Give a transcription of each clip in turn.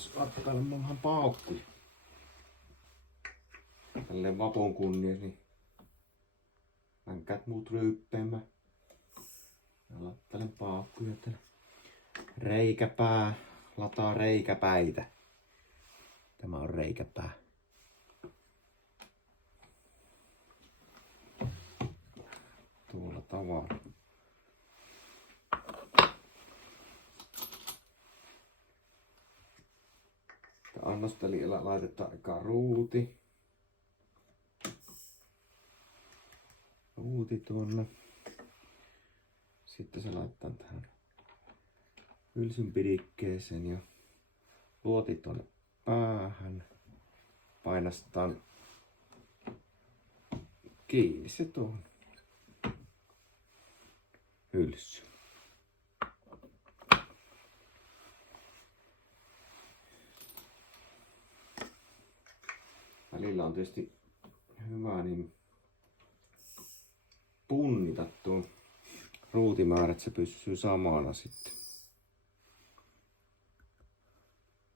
Nyt ajattelin vähän paukkuja. Tälleen vapon kunniaksi, niin mänkät muut ryyppeämään. Lattelen paukkuja tänne. Reikäpää, lataa reikäpäitä. Tämä on reikäpää. Tuolla tavalla. Annostelijalla laitetaan eka ruuti. Ruuti tuonne. Sitten se laittaa tähän hylsynpidikkeeseen ja luoti tuonne päähän. Painastaan kiinni se tuohon hylsyyn. Välillä on tietysti hyvä niin punnita tuo ruutimäärä, että se pysyy samana sitten.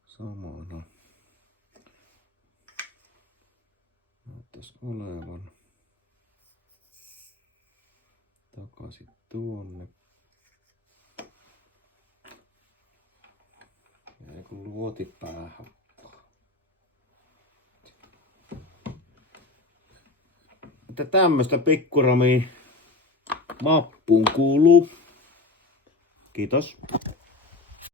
Samana. Näyttäisi olevan. Takaisin tuonne. Ja kun luoti päähän. Että tämmöstä pikkuramiin mappuun kuuluu. Kiitos.